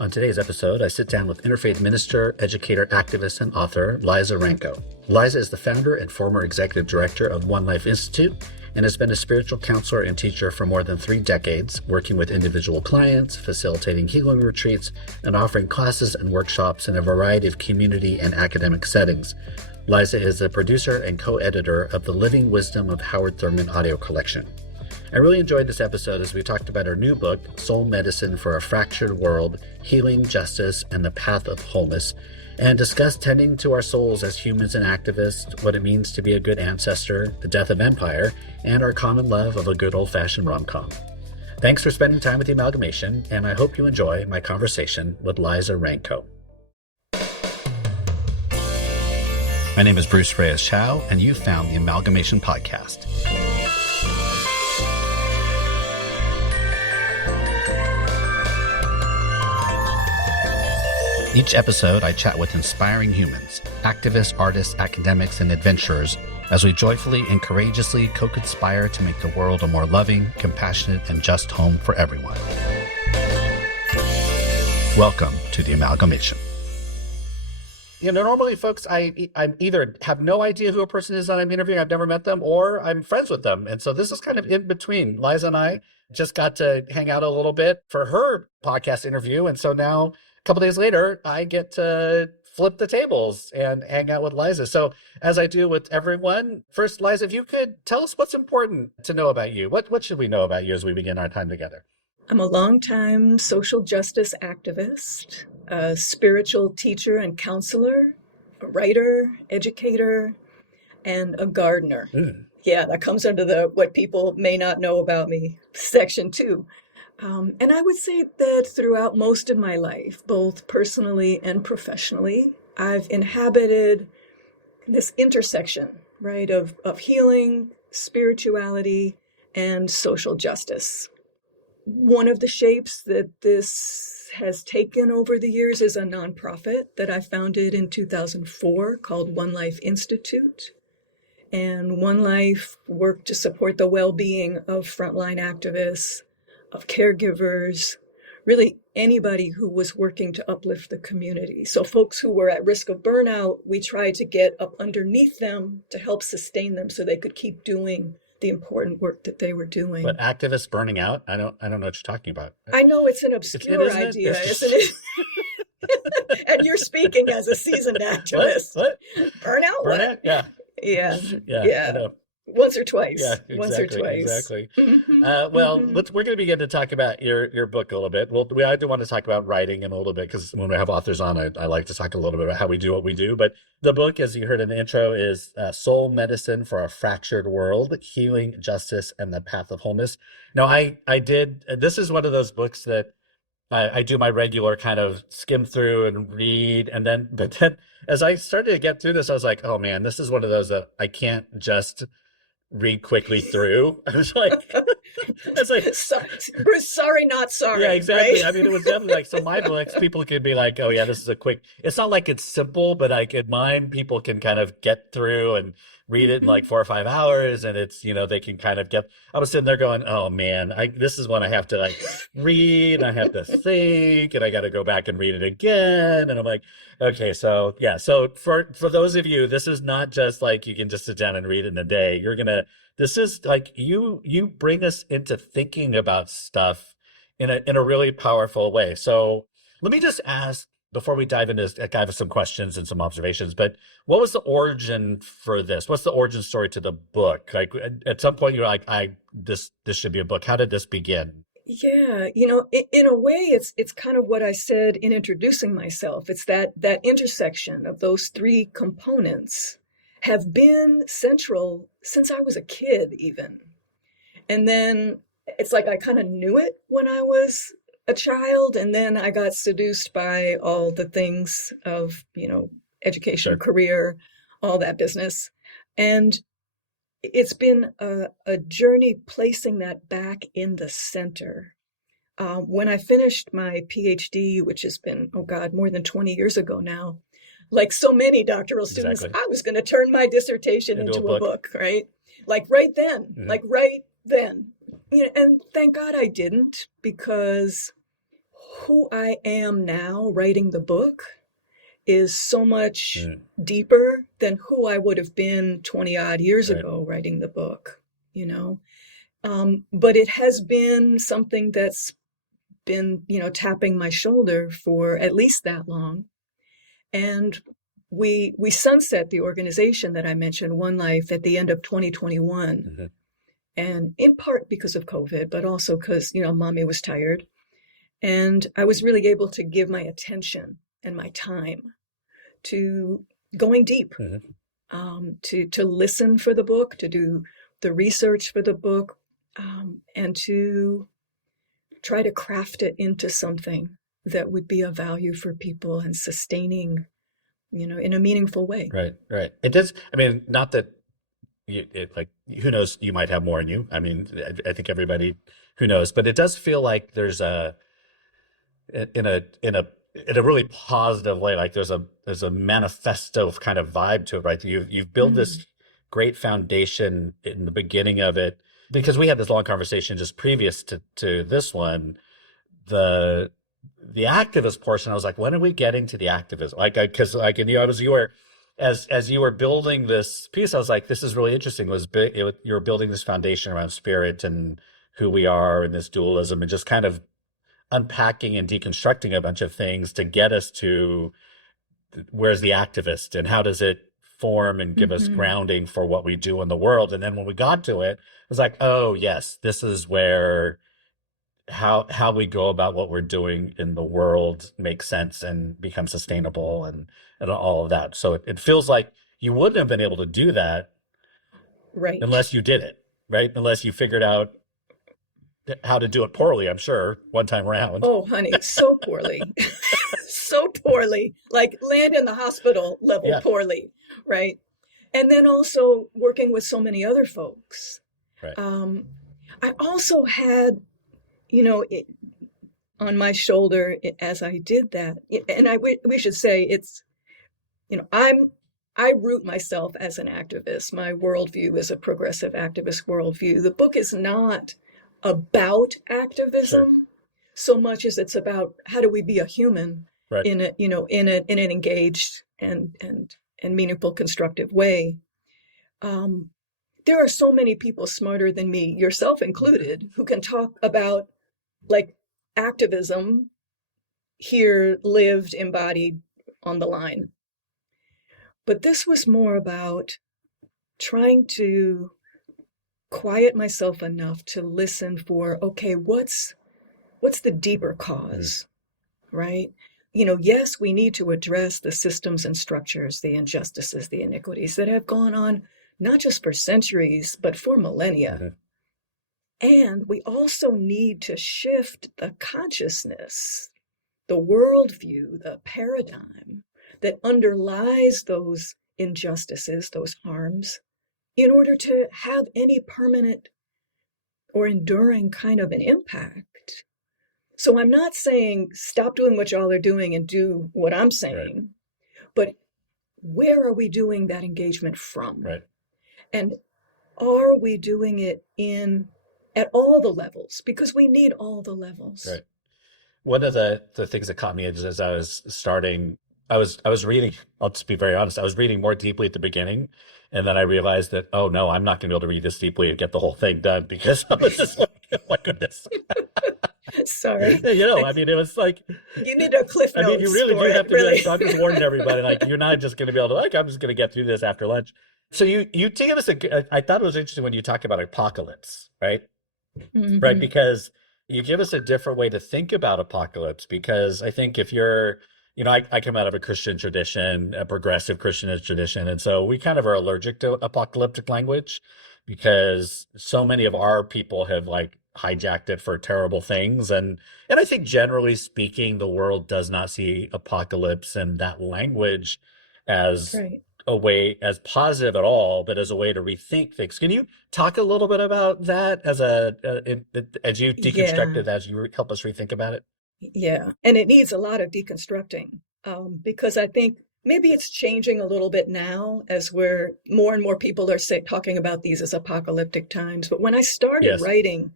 On today's episode, I sit down with interfaith minister, educator, activist, and author Liza Rankow. Liza is the founder and former executive director of One Life Institute and has been a spiritual counselor and teacher for more than 3 decades, working with individual clients, facilitating healing retreats, and offering classes and workshops in a variety of community and academic settings. Liza is the producer and co-editor of the Living Wisdom of Howard Thurman audio collection. I really enjoyed this episode as we talked about her new book, Soul Medicine for a Fractured World, Healing, Justice, and the Path of Wholeness, and discussed tending to our souls as humans and activists, what it means to be a good ancestor, the death of empire, and our common love of a good old-fashioned rom-com. Thanks for spending time with the Amalgamation, and I hope you enjoy my conversation with Liza Rankow. My name is Bruce Reyes-Chow, and you found the Amalgamation podcast. Each episode, I chat with inspiring humans, activists, artists, academics, and adventurers as we joyfully and courageously co-conspire to make the world a more loving, compassionate, and just home for everyone. Welcome to the Amalgamation. You know, normally, folks, I either have no idea who a person is that I'm interviewing, I've never met them, or I'm friends with them. And so this is kind of in between. Liza and I just got to hang out a little bit for her podcast interview. And so now, a couple days later, I get to flip the tables and hang out with Liza. So as I do with everyone, first, Liza, if you could tell us what's important to know about you. What should we know about you as we begin our time together? I'm a longtime social justice activist, a spiritual teacher and counselor, a writer, educator, and a gardener. Yeah, that comes under the what people may not know about me, section 2. And I would say that throughout most of my life, both personally and professionally, I've inhabited this intersection, right, of healing, spirituality, and social justice. One of the shapes that this has taken over the years is a nonprofit that I founded in 2004 called One Life Institute. And One Life worked to support the well-being of frontline activists, of caregivers, really anybody who was working to uplift the community. So folks who were at risk of burnout, we tried to get up underneath them to help sustain them so they could keep doing the important work that they were doing. But activists burning out? I don't know what you're talking about. I know it's an obscure idea, isn't it? And you're speaking as a seasoned activist. What? Burnout? Burnout? Yeah. Yeah. I know. Once or twice. Yeah, exactly, Once or twice. Exactly. Well, we're going to begin to talk about your book a little bit. Well, I do want to talk about writing in a little bit because when we have authors on, I like to talk a little bit about how we do what we do. But the book, as you heard in the intro, is Soul Medicine for a Fractured World, Healing, Justice, and the Path of Wholeness. Now, this is one of those books that I do my regular kind of skim through and read. But then as I started to get through this, I was like, oh man, this is one of those that I can't just read quickly through. I was like, sorry, not sorry. Yeah, exactly. Right? I mean, it was definitely like, so my books, people could be like, oh yeah, this is a quick, it's not like it's simple, but like in mine, people can kind of get through and read it in like 4 or 5 hours. And it's, they can kind of I was sitting there going, oh man, this is one I have to like read, and I have to think, and I got to go back and read it again. And I'm like, okay, so yeah. So for those of you, this is not just like, you can just sit down and read it in a day. This is like, you bring us into thinking about stuff in a really powerful way. So let me just ask, before we dive into this, I have some questions and some observations, but what was the origin for this? What's the origin story to the book? Like at some point you're like, this should be a book. How did this begin? Yeah, in a way, it's kind of what I said in introducing myself. It's that intersection of those 3 components have been central since I was a kid, even. And then it's like I kind of knew it when I was a child, and then I got seduced by all the things of, education, Sure. Career, all that business. And it's been a journey placing that back in the center. When I finished my PhD, which has been, more than 20 years ago now, like so many doctoral students, Exactly. I was going to turn my dissertation into a book, right? Like right then, And thank God I didn't, because who I am now writing the book is so much deeper than who I would have been 20 odd years ago writing the book, you know. But it has been something that's been, tapping my shoulder for at least that long. And we sunset the organization that I mentioned, One Life, at the end of 2021. And in part because of COVID, but also because, mommy was tired. And I was really able to give my attention and my time to going deep, to listen for the book, to do the research for the book, and to try to craft it into something that would be of value for people and sustaining, in a meaningful way. Right. It does. I mean, not that who knows, you might have more in you. I mean, I think everybody who knows, but it does feel like there's in a really positive way, like there's a manifesto kind of vibe to it, right? You've built this great foundation in the beginning of it, because we had this long conversation just previous to this one, the activist portion. I was like, when are we getting to the activism? Because as you were building this piece, I was like, this is really interesting. You're building this foundation around spirit and who we are and this dualism, and just kind of unpacking and deconstructing a bunch of things to get us to where's the activist and how does it form and give us grounding for what we do in the world. And then when we got to it, it was like, oh yes, this is where how we go about what we're doing in the world makes sense and becomes sustainable and all of that. So it feels like you wouldn't have been able to do that unless you did it, right? Unless you figured out how to do it poorly, I'm sure, one time around. Oh, honey, so poorly. So poorly, like land in the hospital level poorly, right? And then also working with so many other folks. Right. I also had, on my shoulder as I did that, and we should say it's, I root myself as an activist. My worldview is a progressive activist worldview. The book is not about activism so much as it's about how do we be a human in an engaged and meaningful, constructive way. There are so many people smarter than me, yourself included, who can talk about like activism here, lived, embodied, on the line. But this was more about trying to quiet myself enough to listen for, okay, what's the deeper cause, right? Yes, we need to address the systems and structures, the injustices, the iniquities that have gone on, not just for centuries, but for millennia. And we also need to shift the consciousness, the worldview, the paradigm that underlies those injustices, those harms, in order to have any permanent or enduring kind of an impact. So I'm not saying stop doing what y'all are doing and do what I'm saying, but where are we doing that engagement from? Right. And are we doing it at all the levels? Because we need all the levels. Right. One of the things that caught me is as I was starting, I was reading, I'll just be very honest, I was reading more deeply at the beginning. And then I realized that, oh no, I'm not going to be able to read this deeply and get the whole thing done, because I was just like, oh my goodness. Sorry. I mean, it was like, you need a cliff notes. I mean, you really do have to do that. So I'm just warning everybody, like, you're not just going to be able to, I'm just going to get through this after lunch. So you give us I thought it was interesting when you talk about apocalypse, right? Right. Because you give us a different way to think about apocalypse, because I think if you're, I come out of a Christian tradition, a progressive Christian tradition. And so we kind of are allergic to apocalyptic language, because so many of our people have like hijacked it for terrible things. And I think generally speaking, the world does not see apocalypse and that language as a way, as positive at all, but as a way to rethink things. Can you talk a little bit about that as you deconstruct it, as you help us rethink about it? Yeah, and it needs a lot of deconstructing, because I think maybe it's changing a little bit now as more and more people are talking about these as apocalyptic times. But when I started writing,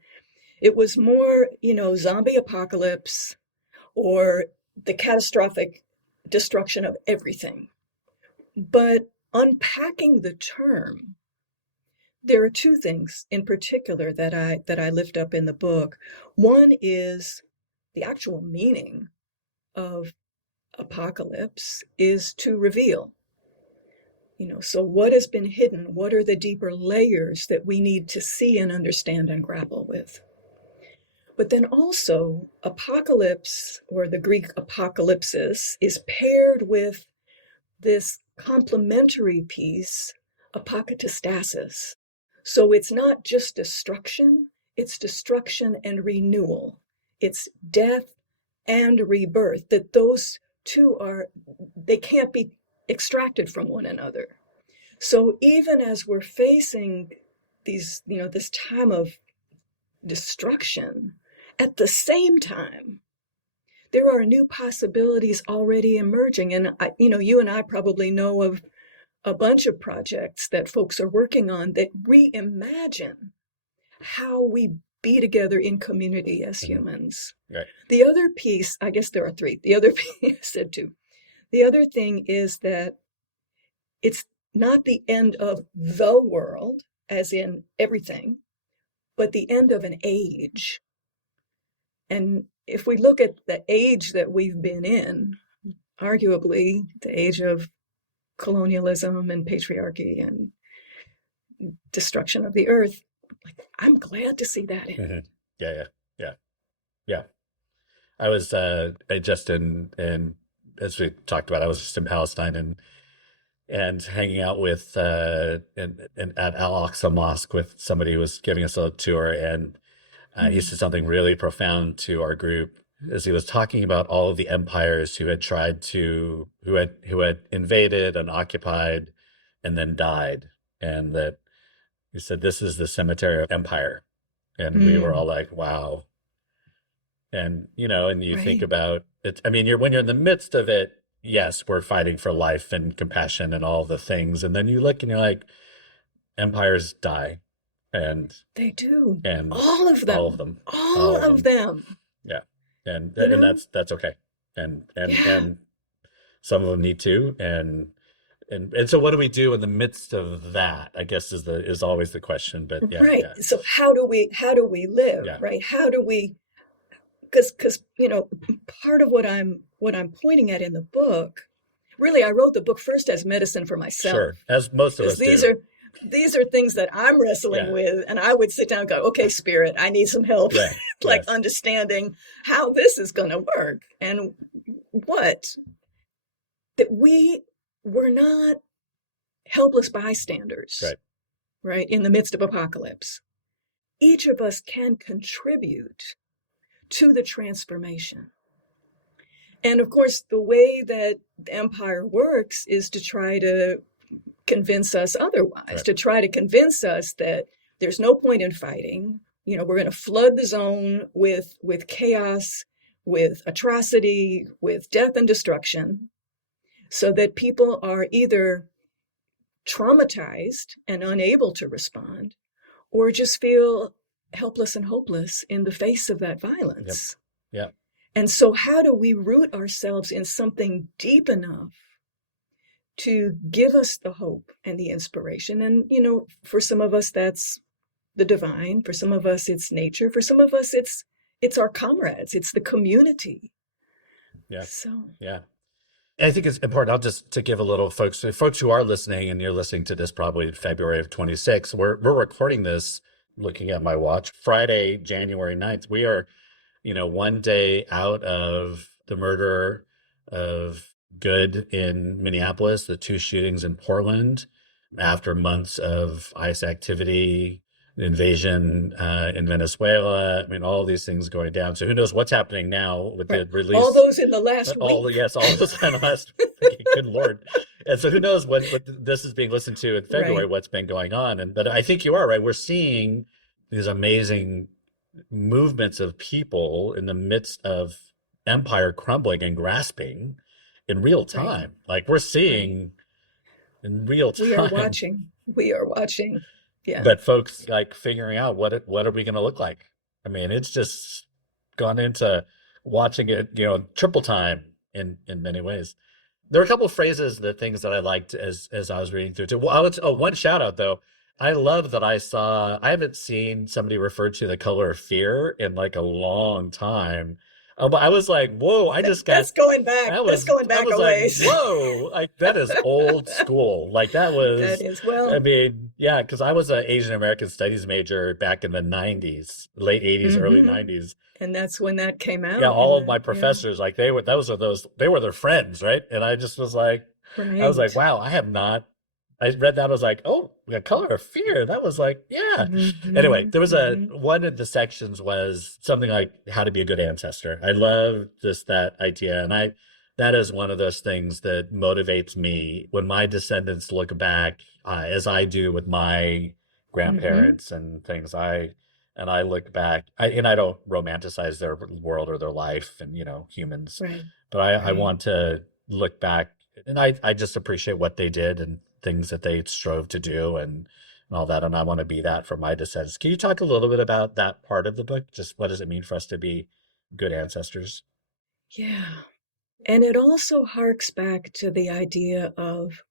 it was more, zombie apocalypse, or the catastrophic destruction of everything. But unpacking the term, there are two things in particular that I lift up in the book. One is the actual meaning of apocalypse is to reveal. So what has been hidden? What are the deeper layers that we need to see and understand and grapple with? But then also, apocalypse, or the Greek apocalypsis, is paired with this complementary piece, apokatastasis. So it's not just destruction, it's destruction and renewal. It's death and rebirth, that those two they can't be extracted from one another. So even as we're facing these, this time of destruction, at the same time, there are new possibilities already emerging. And you and I probably know of a bunch of projects that folks are working on that reimagine how we be together in community as humans. Right. The other piece, I guess there are three. The other piece, I said two. The other thing is that it's not the end of the world, as in everything, but the end of an age. And if we look at the age that we've been in, arguably the age of colonialism and patriarchy and destruction of the earth, I'm glad to see that in. Yeah. I was just in as we talked about, I was just in Palestine and hanging out with at Al-Aqsa Mosque with somebody who was giving us a tour, and he said something really profound to our group as he was talking about all of the empires who had who had invaded and occupied and then died, and that he said, this is the cemetery of empire. And we were all like, wow. And, and you think about it. I mean, when you're in the midst of it, yes, we're fighting for life and compassion and all the things. And then you look and you're like, empires die. And they do. And all of them. All of them. Yeah. And that's okay. And some of them need to. And so what do we do in the midst of that, I guess is always the question. But right. Yeah. So how do we live? Yeah. Right. How do we, because part of what I'm pointing at in the book, really, I wrote the book first as medicine for myself. Sure. As most of us do. These are things that I'm wrestling with, and I would sit down and go, okay, Spirit, I need some help, right. Understanding how this is going to work, and that we were not helpless bystanders, right, in the midst of apocalypse. Each of us can contribute to the transformation. And of course, the way that the empire works is to try to convince us otherwise, to try to convince us that there's no point in fighting. We're going to flood the zone with chaos, with atrocity, with death and destruction, so that people are either traumatized and unable to respond, or just feel helpless and hopeless in the face of that violence. Yep. And so how do we root ourselves in something deep enough to give us the hope and the inspiration? And, for some of us, that's the divine. For some of us, it's nature. For some of us, it's our comrades. It's the community. Yeah. So. Yeah. I think it's important. I'll just to give a little folks who are listening, and you're listening to this probably February of 26. We're recording this, looking at my watch, Friday, January 9th. We are, one day out of the murder of Good in Minneapolis, the 2 shootings in Portland, after months of ICE activity, invasion in Venezuela. I mean, all these things going down. So who knows what's happening now with the release? All those in the last week. All those in the last week. Good Lord. And so who knows what this is being listened to in February, what's been going on. But I think you are right. We're seeing these amazing movements of people in the midst of empire crumbling and grasping in real time. Like we're seeing in real time. We are watching. Yeah. But folks like figuring out what are we going to look like? I mean, it's just gone into watching it, triple time in many ways. There were a couple of phrases, the things that I liked as I was reading through too. Well, one shout out though. I love that I haven't seen somebody refer to the color of fear in like a long time. But I was like, whoa, That's going back. That's going I back was a like, ways. whoa, like that is old school. Like that was, That is, well, I mean, yeah, because I was an Asian American studies major back in the 90s, late 80s, early 90s. And that's when that came Yeah, out. all of my professors, like they were their friends, right? And I just was like, I was like, Right. wow, I read that, I was like, oh, the color of fear. That was like, yeah. Anyway, there was one of the sections was something like how to be a good ancestor. I love just that idea. And that is one of those things that motivates me when my descendants look back, as I do with my grandparents and things. And I look back, and I don't romanticize their world or their life and, humans, Right. but I want to look back, and I just appreciate what they did and things that they strove to do and all that. And I want to be that for my descendants. Can you talk a little bit about that part of the book? Just what does it mean for us to be good ancestors? Yeah. And it also harks back to the idea of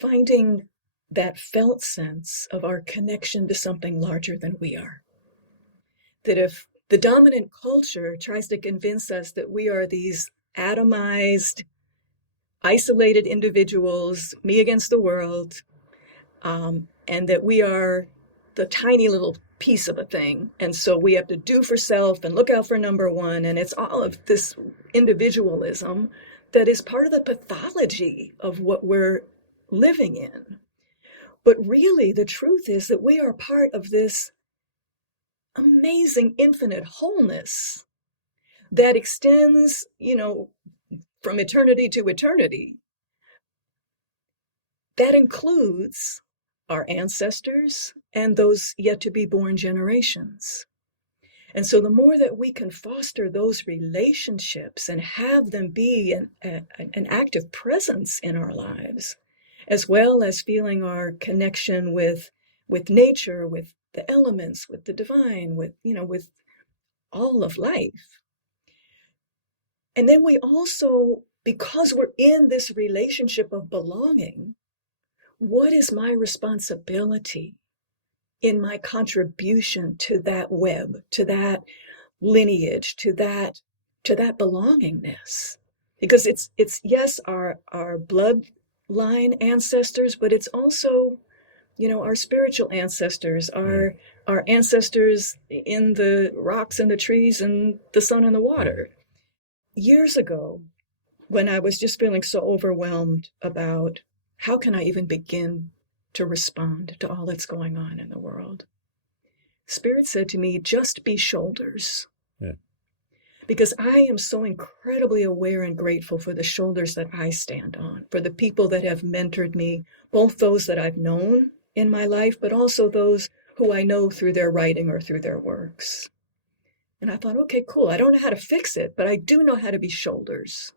finding that felt sense of our connection to something larger than we are. That if the dominant culture tries to convince us that we are these atomized, isolated individuals, me against the world, and that we are the tiny little piece of a thing, and so we have to do for self and look out for number one, and it's all of this individualism that is part of the pathology of what we're living in. But really, the truth is that we are part of this amazing infinite wholeness that extends, from eternity to eternity. That includes our ancestors and those yet to be born generations. And so the more that we can foster those relationships and have them be an active presence in our lives, as well as feeling our connection with nature, with the elements, with the divine, with all of life. And then we also, because we're in this relationship of belonging, what is my responsibility in my contribution to that web, to that lineage, to that belongingness? Because it's yes, our bloodline ancestors, but it's also, our spiritual ancestors, our ancestors in the rocks and the trees and the sun and the water. Years ago, when I was just feeling so overwhelmed about how can I even begin to respond to all that's going on in the world, Spirit said to me, just be shoulders. Yeah. Because I am so incredibly aware and grateful for the shoulders that I stand on, for the people that have mentored me, both those that I've known in my life, but also those who I know through their writing or through their works. And I thought, okay, cool. I don't know how to fix it, but I do know how to be shoulders.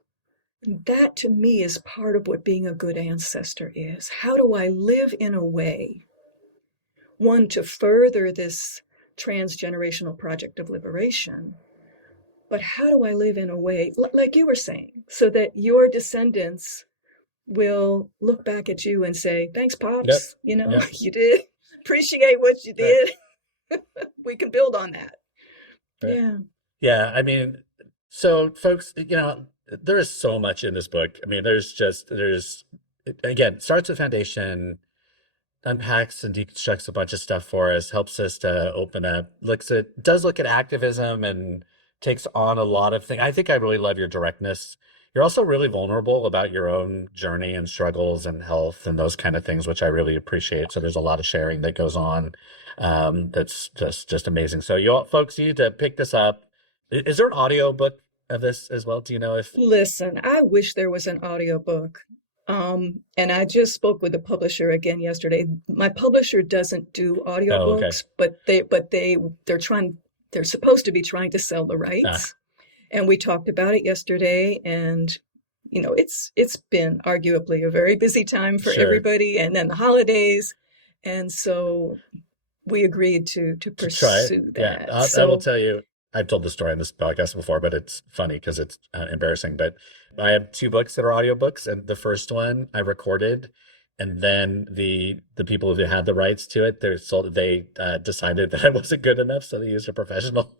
And that to me is part of what being a good ancestor is. How do I live in a way, one, to further this transgenerational project of liberation, but how do I live in a way, like you were saying, so that your descendants will look back at you and say, thanks, Pops, Yep. You did appreciate what you did. Right. We can build on that. Right. Yeah. Yeah, I mean, so folks, there is so much in this book. I mean, again, starts with foundation, unpacks and deconstructs a bunch of stuff for us, helps us to open up, does look at activism and takes on a lot of things. I think I really love your directness. You're also really vulnerable about your own journey and struggles and health and those kind of things, which I really appreciate. So there's a lot of sharing that goes on. That's just amazing. So you all, folks, you need to pick this up. Is there an audio book of this as well? Do you know if? Listen, I wish there was an audio book. And I just spoke with the publisher again yesterday. My publisher doesn't do audiobooks, but they're supposed to be trying to sell the rights. And we talked about it yesterday, and it's been arguably a very busy time for everybody, and then the holidays. And so we agreed to pursue that. Yeah, I will tell you, I've told the story on this podcast before, but it's funny because it's embarrassing. But I have two books that are audiobooks, and the first one I recorded, and then the people who had the rights to it, they decided that I wasn't good enough, so they used a professional.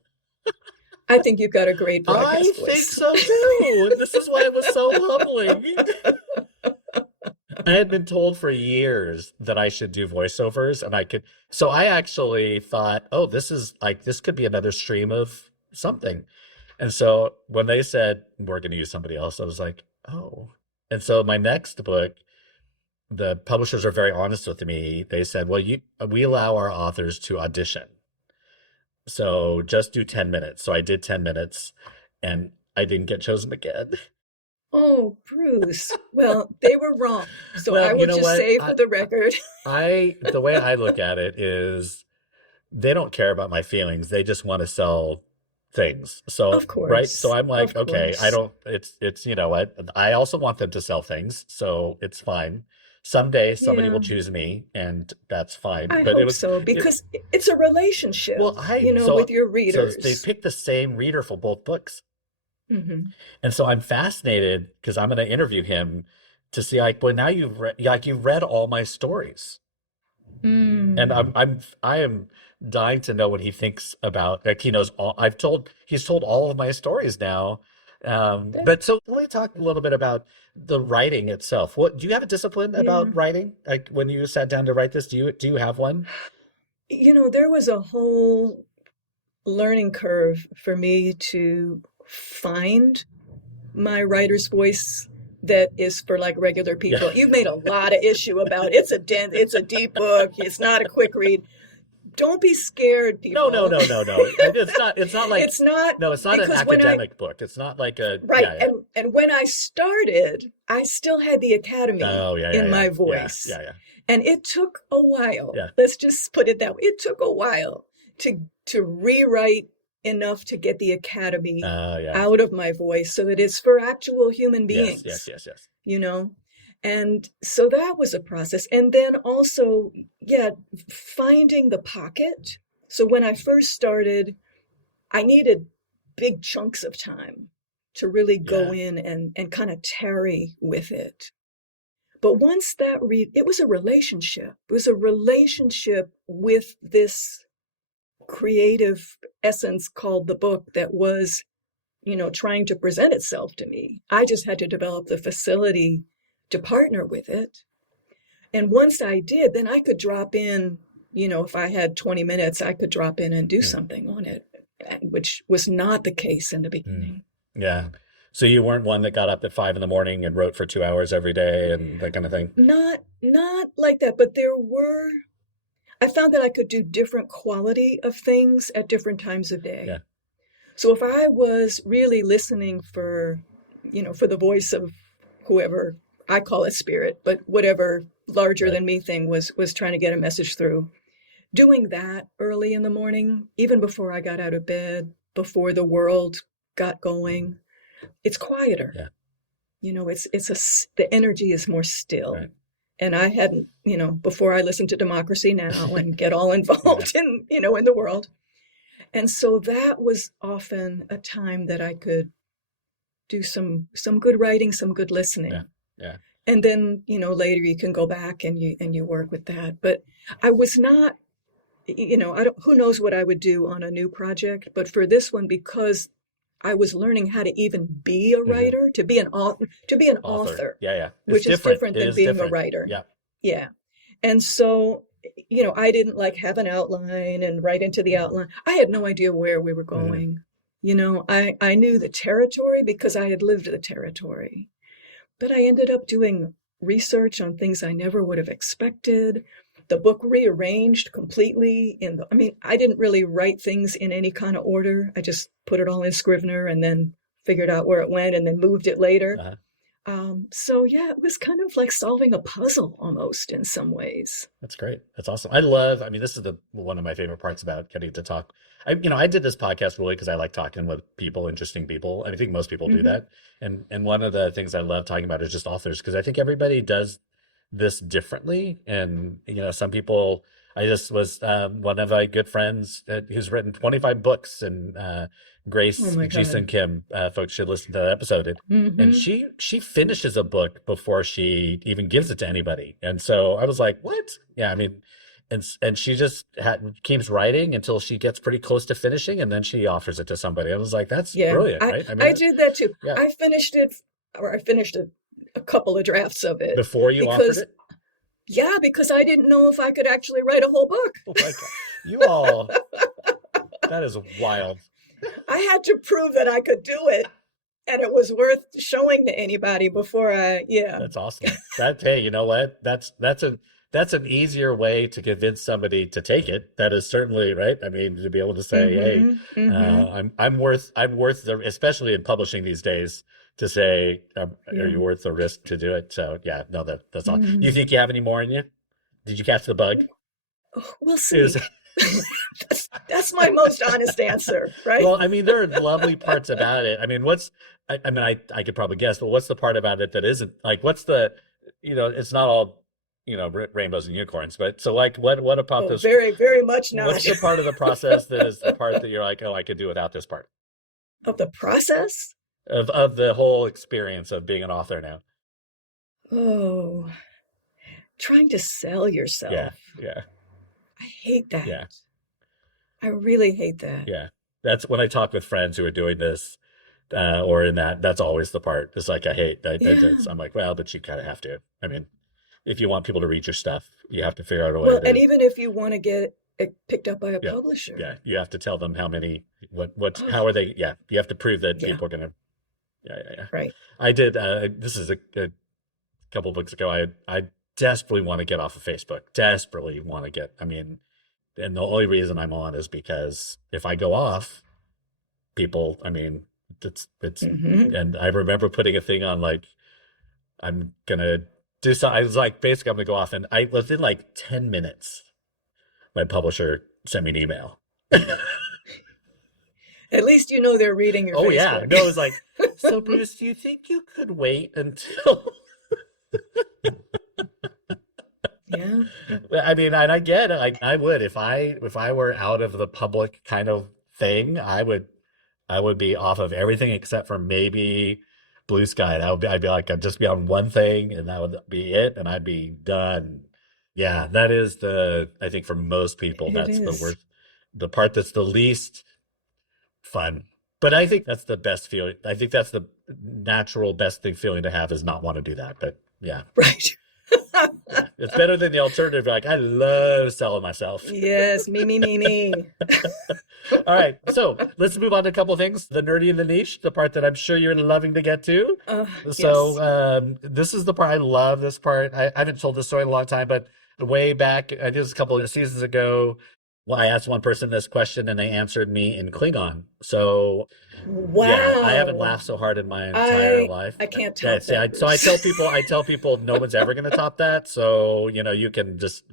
I think you've got a great I broadcast think voice. so too. This is why it was so humbling. I had been told for years that I should do voiceovers and I could. So I actually thought, oh, this could be another stream of something. And so when they said we're going to use somebody else, I was like, oh. And so my next book, the publishers are very honest with me. They said, well, we allow our authors to audition. So just do 10 minutes. So I did 10 minutes and I didn't get chosen again. Oh, Bruce. Well, they were wrong. So Well, I you will know just what? say for the record. The way I look at it is they don't care about my feelings. They just want to sell things. So, Of right. So course. I'm like, Of okay, I course. don't, it's, you know what? I also want them to sell things. So it's fine. Someday somebody will Yeah, choose me and that's fine. I But hope so it, because it's a relationship, well, with your so they readers. picked the same reader for both books. Hmm. And so I'm fascinated because I'm going to interview him to see like, well, now you've read all my stories. And Mm. I am dying to know what he thinks about, like he knows all he's told all of my stories now. That, But so let me talk a little bit about the writing itself. What do you have a discipline yeah. about writing? Like when you sat down to write this, do you have one? There was a whole learning curve for me to find my writer's voice that is for like regular Yeah. people. You've made a lot of issue about it's a deep book, it's not a quick read. Don't be scared, No, no, people. no, no, no. It's not like It's not no, it's not an because when I academic book. It's not like a right, yeah, yeah. and when I started, I still had the academy Oh, yeah, yeah, in yeah. my Yeah, voice. yeah, yeah. And it took a while. Yeah. Let's just put it that way. It took a while to rewrite enough to get the academy Yeah. out of my voice so that it's for actual human Yes, yes, beings, yes, yes. you know? And so that was a process. And then also, yeah, finding the pocket. So when I first started, I needed big chunks of time to really go Yeah. in and kind of tarry with it. But once it was a relationship. It was a relationship with this creative essence called the book that was, trying to present itself to me. I just had to develop the facility to partner with it. And once I did, then I could drop in, if I had 20 minutes, I could drop in and do Mm, something on it, which was not the case in the mm. beginning. Yeah. So you weren't one that got up at 5 a.m. and wrote for 2 hours every day and that kind of thing. Not like that, but I found that I could do different quality of things at different times of day. Yeah. So if I was really listening for the voice of whoever, I call it spirit, but whatever larger Right. than me thing was trying to get a message through, doing that early in the morning, even before I got out of bed, before the world got going, it's quieter. Yeah. The energy is more still. Right. And I hadn't, before I listened to Democracy Now and get all Yeah. involved in the world. And so that was often a time that I could do some good writing, some good listening. Yeah. Yeah. And then, later you can go back and you work with that. But I was not, who knows what I would do on a new project, but for this one, because I was learning how to even be a Hmm. writer, to be an author, Yeah. Yeah. It's which is different It than is being a different. writer. Yeah. Yeah. And so, I didn't like have an outline and write into the outline. I had no idea where we were Hmm. going. I knew the territory because I had lived the territory. But I ended up doing research on things I never would have expected. The book rearranged completely I didn't really write things in any kind of order. I just put it all in Scrivener and then figured out where it went and then moved it later. Uh-huh. So yeah, it was kind of like solving a puzzle almost in some ways. That's great. That's awesome. I mean, this is one of my favorite parts about getting to talk. I did this podcast really because I like talking with people, interesting people. I think most people do Hmm. that. And one of the things I love talking about is just authors because I think everybody does this differently. And, some people I just was one of my good friends who's written 25 books, and Oh Grace my Jason God. Kim, folks should listen to that episode. And Mm-hmm. she finishes a book before she even gives it to anybody. And so I was like, what? Yeah, I mean, and she just keeps writing until she gets pretty close to finishing, and then she offers it to somebody. I was like, that's Yeah, brilliant, right? I mean, I did that too. yeah. I finished it, or I finished a couple of drafts of it Before you offered because, it? yeah, because I didn't know if I could actually write a whole book. Oh my God. You all, that is wild. I had to prove that I could do it and it was worth showing to anybody before yeah. That's awesome. Hey, you know what? That's an easier way to convince somebody to take it. That is certainly right. I mean, to be able to say, hey, Mm-hmm. Mm-hmm. I'm worth the, especially in publishing these days, to say, are Yeah. you worth the risk to do it? So yeah, no, that's all. Mm-hmm. You think you have any more in you? Did you catch the bug? Oh, we'll Is see. That's my most honest answer, right? Well, I mean, there are lovely parts about it. I mean, I mean, I could probably guess, but what's the part about it that isn't like, what's the, it's not all, rainbows and unicorns, but so like, what about Oh, this? very, very much not. What's the part of the process that is the part that you're like, oh, I could do without this part Of the process? of the whole experience of being an author now? Oh, trying to sell yourself. Yeah. Yeah. I hate that. Yeah. I really hate that. Yeah. That's when I talk with friends who are doing this, or in that's always the part. It's like, I'm like, well, but you kind of have to. I mean, if you want people to read your stuff, you have to figure out a way Well, to. and even if you want to get it picked up by a Yeah, publisher. yeah, you have to tell them how many, how are they? Yeah, you have to prove that Yeah. people are gonna. Yeah. Right. I did. This is a couple of books ago. I desperately want to get off of Facebook. Desperately want to get. I mean, and the only reason I'm on is because if I go off, people. I mean, it's. Mm-hmm. And I remember putting a thing on like, I'm gonna do so. I was like, basically, I'm gonna go off, and within like 10 minutes, my publisher sent me an email. At least you know they're reading your Oh Facebook. yeah, no, it was like, so Bruce, do you think you could wait until? Yeah. I mean, and I get it. I would if I were out of the public kind of thing, I would be off of everything except for maybe Blue Sky. I'd be like, I'd just be on one thing, and that would be it, and I'd be done. Yeah, that is I think for most people, that's the worst, the part that's the least fun. But I think that's the best feeling. I think that's the natural best feeling to have, is not want to do that. But yeah. Right. Yeah. It's better than the alternative. Like, I love selling myself. Yes, me. All right, so let's move on to a couple of things. The nerdy and the niche, the part that I'm sure you're loving to get to. So yes. This is the part. I love this part. I haven't told this story in a long time, but way back, I think it was a couple of seasons ago, well, I asked one person this question and they answered me in Klingon. So wow. Yeah, I haven't laughed so hard in my entire life. I can't top that. So I tell people no one's ever going to top that. So, you can just,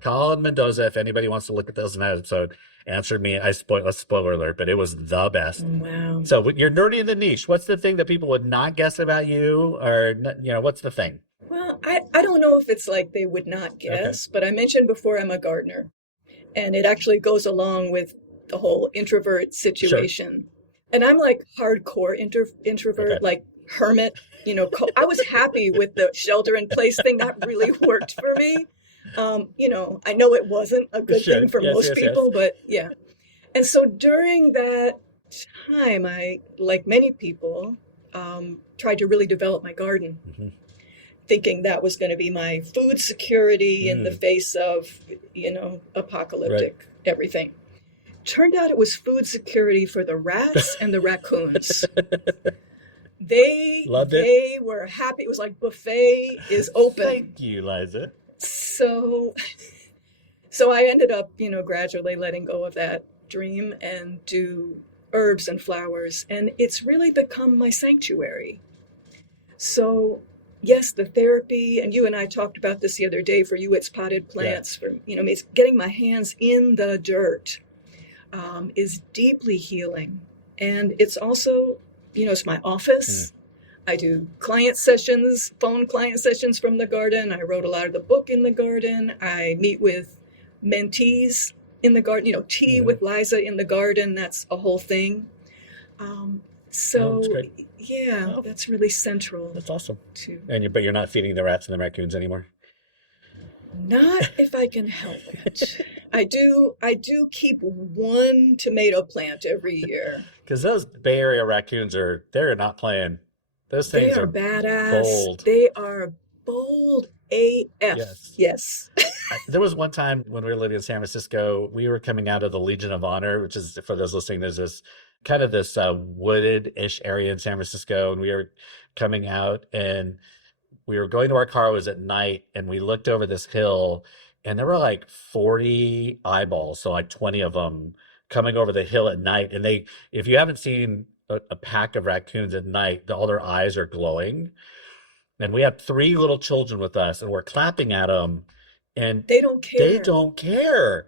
Colin Mendoza, if anybody wants to look at this episode, answered me. Spoiler alert, but it was the best. Wow. So you're nerdy in the niche. What's the thing that people would not guess about you? Or, what's the thing? Well, I don't know if it's like they would not guess, but I mentioned before I'm a gardener. And it actually goes along with the whole introvert situation. Sure. And I'm like hardcore introvert, like hermit, I was happy with the shelter in place thing. That really worked for me. I know it wasn't a good thing for most people, but yeah. And so during that time, I, like many people, tried to really develop my garden. Mm-hmm. Thinking that was going to be my food security in the face of, apocalyptic everything. Turned out it was food security for the rats and the raccoons. They were happy. It was like buffet is open. Thank you, Liza. So I ended up, gradually letting go of that dream and do herbs and flowers. And it's really become my sanctuary. So yes, the therapy, and you and I talked about this the other day, for you it's potted plants, for it's getting my hands in the dirt is deeply healing. And it's also, it's my office. I do phone client sessions from the garden. I wrote a lot of the book in the garden. I meet with mentees in the garden, tea with Liza in the garden. That's a whole thing. That's great. Yeah, that's really central. That's awesome. To But you're not feeding the rats and the raccoons anymore? Not if I can help it. I do keep one tomato plant every year. Because those Bay Area raccoons they're not playing. Those things are badass. Bold. They are bold AF. Yes. There was one time when we were living in San Francisco, we were coming out of the Legion of Honor, which is, for those listening, there's this kind of this wooded-ish area in San Francisco, and we were coming out, and we were going to our car. It was at night, and we looked over this hill, and there were like 40 eyeballs, so like 20 of them coming over the hill at night. And if you haven't seen a pack of raccoons at night, all their eyes are glowing. And we had 3 little children with us, and we're clapping at them, and they don't care. They don't care.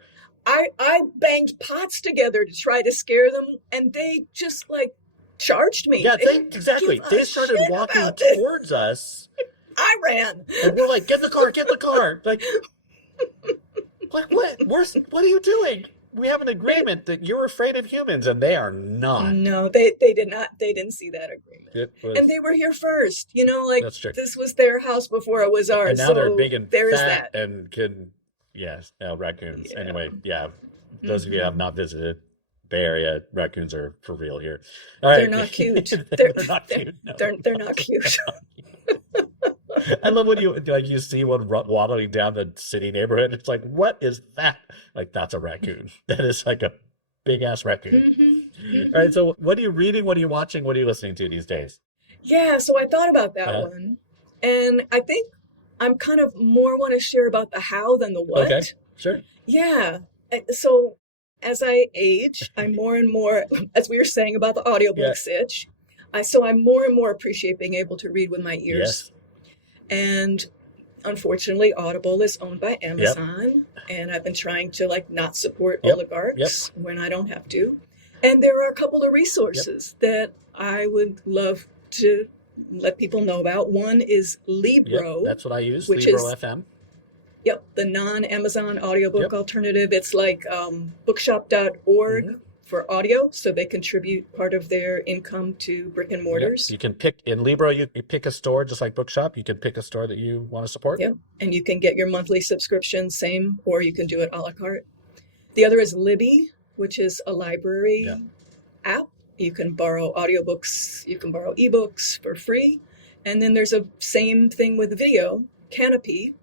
I banged pots together to try to scare them, and they just like charged me. Yeah, exactly. They started walking towards us. I ran. And we're like, get in the car, get in the car. Like what are you doing? We have an agreement that you're afraid of humans, and they are not. No, they did not. They didn't see that agreement. And they were here first. This was their house before it was ours. And now they're big and there fat is that. and can, raccoons. Yeah. Anyway, those of you who have not visited Bay Area, raccoons are for real here. All right. They're not cute. They're not cute. No. They're not cute. I love when you see one waddling down the city neighborhood. It's like, what is that? Like, that's a raccoon. That is like a big ass raccoon. All right. So what are you reading? What are you watching? What are you listening to these days? Yeah. So I thought about that one. And I think I'm kind of more want to share about the how than the what. Okay. Sure. Yeah. So as I age, I'm more and more, as we were saying about the audiobooks itch. So I'm more and more appreciate being able to read with my ears. Yes. And unfortunately, Audible is owned by Amazon, and I've been trying to not support oligarchs when I don't have to. And there are a couple of resources that I would love to let people know about. One is Libro. That's what I use, Libro FM. The non-Amazon audiobook alternative. It's like bookshop.org for audio, so they contribute part of their income to brick and mortars. You can pick, in Libro, you pick a store, just like Bookshop. You can pick a store that you want to support. And you can get your monthly subscription, same, or you can do it a la carte. The other is Libby, which is a library app. You can borrow audiobooks, you can borrow ebooks for free. And then there's a same thing with video, Canopy.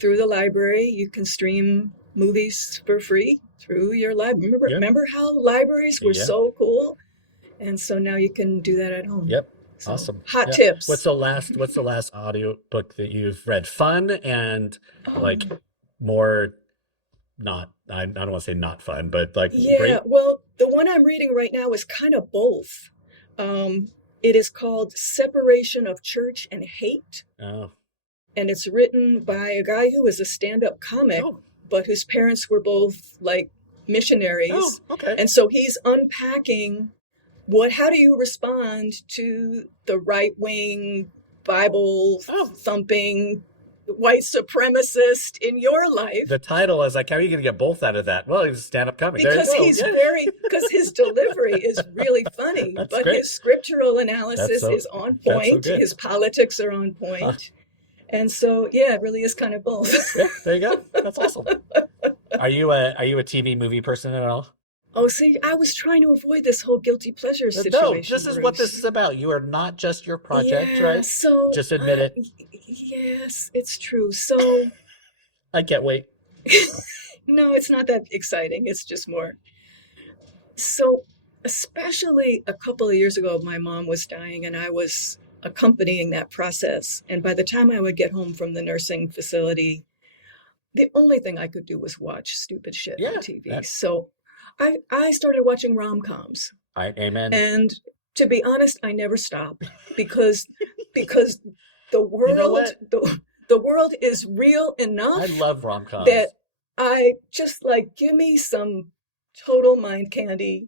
Through the library, you can stream movies for free through your library. Remember how libraries were so cool? And so now you can do that at home. So, awesome. Hot tips. What's the last audio book that you've read? Fun and more not, I don't want to say not fun, but great? Well, the one I'm reading right now is kind of both. It is called Separation of Church and Hate. Oh. And it's written by a guy who is a stand-up comic, but whose parents were both missionaries. Oh, okay. And so he's unpacking how do you respond to the right-wing, Bible-thumping white supremacist in your life. The title is how are you going to get both out of that? Well, he's a stand-up comic. Because because his delivery is really funny, but great. His scriptural analysis is on point. So his politics are on point. Huh. And so, it really is kind of both. There you go. That's awesome. Are you a TV movie person at all? Oh, see, I was trying to avoid this whole guilty pleasure situation. No, this is what this is about. You are not just your project, right? So just admit it. Yes, it's true. So I can't wait. No, it's not that exciting. It's just more. So, especially a couple of years ago, my mom was dying, and I was accompanying that process. And by the time I would get home from the nursing facility, the only thing I could do was watch stupid shit on TV. So I started watching rom-coms. Amen. And to be honest, I never stopped because the world the world is real enough. I love rom-coms. That I just give me some total mind candy.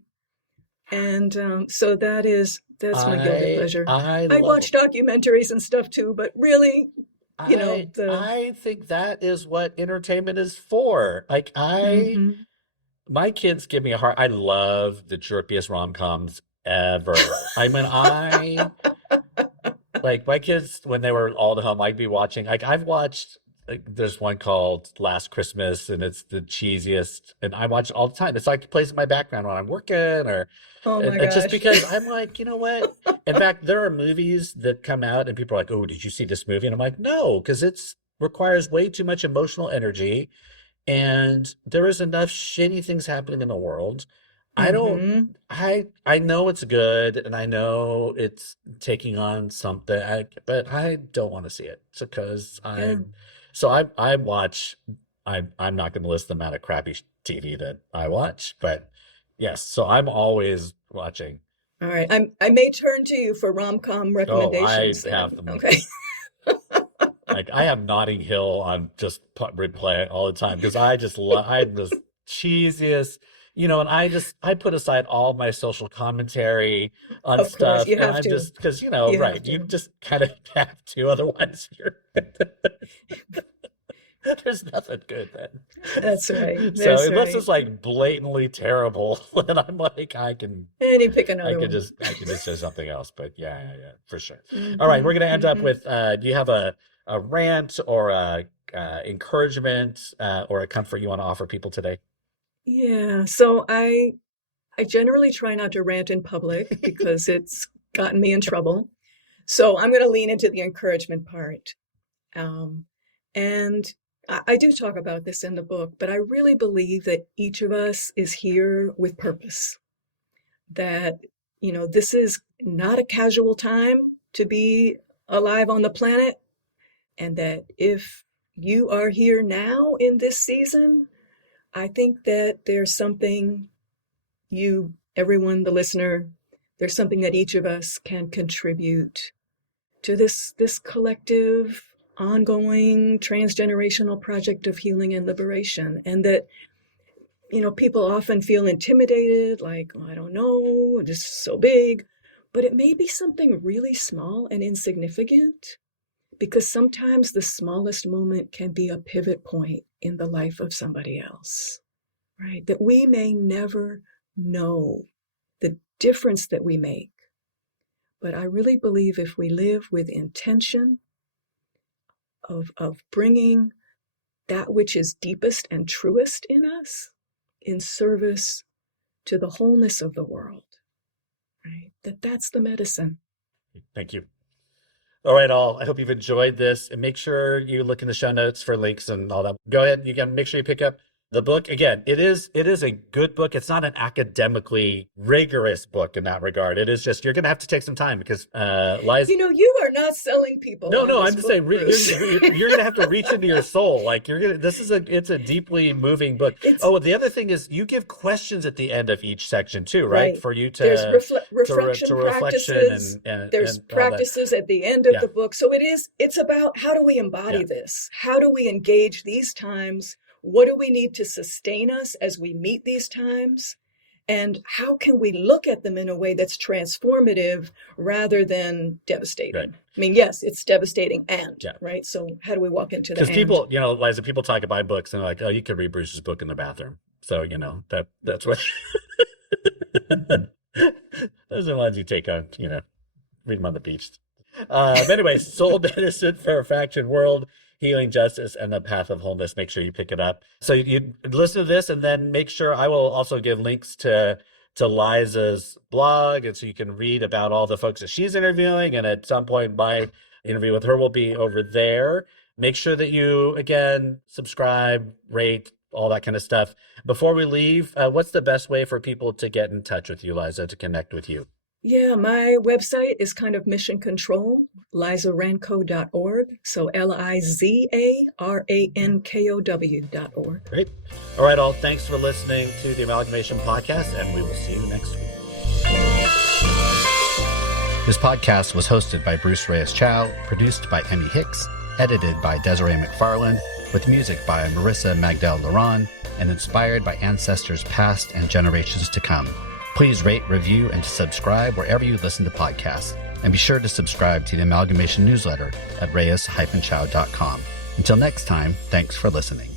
And so that's my guilty pleasure. I watch documentaries and stuff too, but really, I think that is what entertainment is for. Like Mhm. my kids give me a hard. I love the chirpiest rom-coms ever. I mean, like my kids when they were all at home, I'd be watching. Like I've watched. Like, there's one called Last Christmas, and it's the cheesiest, and I watch it all the time. It's like it plays in my background when I'm working, or Oh my and just gosh. because I'm like, you know what? In fact, there are movies that come out, and people are like, "Oh, did you see this movie?" And I'm like, "No," because it's requires way too much emotional energy, and there is enough shitty things happening in the world. I don't. Mhm. I know it's good, and I know it's taking on something, but I don't want to see it because Yeah. I watch. I'm not going to list the amount of crappy TV that I watch, but yes, so I'm always watching. All right. I may turn to you for rom-com Oh, I recommendations have then. them. Okay. Like I have Notting Hill on just replay all the time because I'm the cheesiest, and I put aside all my social commentary on Of course, stuff, you and have I'm to. just because You have right, you to. just kind of have to, otherwise you're there's nothing good then. That's right. So That's unless right. it's like blatantly terrible, then I'm like And you pick I another could one. just say something else, but yeah, for sure. All right, we're Mhm. gonna end up Mhm. with do you have a rant or a encouragement or a comfort you want to offer people today? Yeah. So I generally try not to rant in public because it's gotten me in trouble. So I'm going to lean into the encouragement part. Um, and I do talk about this in the book, but I really believe that each of us is here with purpose. That, this is not a casual time to be alive on the planet. And that if you are here now in this season, I think that there's something everyone, the listener, there's something that each of us can contribute to this collective, ongoing, transgenerational project of healing and liberation. And that, people often feel intimidated, like, oh, I don't know, this is so big. But it may be something really small and insignificant, because sometimes the smallest moment can be a pivot point in the life of somebody else, right? That we may never know the difference that we make. But I really believe if we live with intention of bringing that which is deepest and truest in us in service to the wholeness of the world, right? That's the medicine. Thank you. All right, all. I hope you've enjoyed this, and make sure you look in the show notes for links and all that. Go ahead. You can make sure you pick up the book. Again, it is a good book. It's not an academically rigorous book in that regard. It is just you're going to have to take some time because Liza. You are not selling people on No, this I'm just book, saying Bruce. you're going to have to reach into your soul. Like it's a deeply moving book. It's Oh, the other thing is you give questions at the end of each section too, right? right. For you There's to reflection reflection practices. There's and all that. practices at the end of Yeah, the book. So it's about how do we yeah. embody this? How do we engage these times? What do we need to sustain us as we meet these times? And how can we look at them in a way that's transformative rather than devastating? Right. I mean, yes, it's devastating Yeah. right? So how do we walk into the Because and? people, Liza, people talk about books and they're like, oh, you could read Bruce's book in the bathroom. So, that's what those are the ones you take on, read them on the beach. Anyway, Soul Medicine for a Fractured World, Healing Justice, and the Path of Wholeness. Make sure you pick it up. So you listen to this and then make sure I will also give links to Liza's blog. And so you can read about all the folks that she's interviewing. And at some point, my interview with her will be over there. Make sure that you, again, subscribe, rate, all that kind of stuff. Before we leave, what's the best way for people to get in touch with you, Liza, to connect with you? Yeah, my website is kind of mission control, lizarankow.org. So LizaRankow.org. Great. All right, all. Thanks for listening to the Amalgamation Podcast, and we will see you next week. This podcast was hosted by Bruce Reyes-Chow, produced by Emmy Hicks, edited by Desiree McFarland, with music by Marissa Magdal-Laron, and inspired by ancestors past and generations to come. Please rate, review, and subscribe wherever you listen to podcasts. And be sure to subscribe to the Amalgamation newsletter at reyes-chow.com. Until next time, thanks for listening.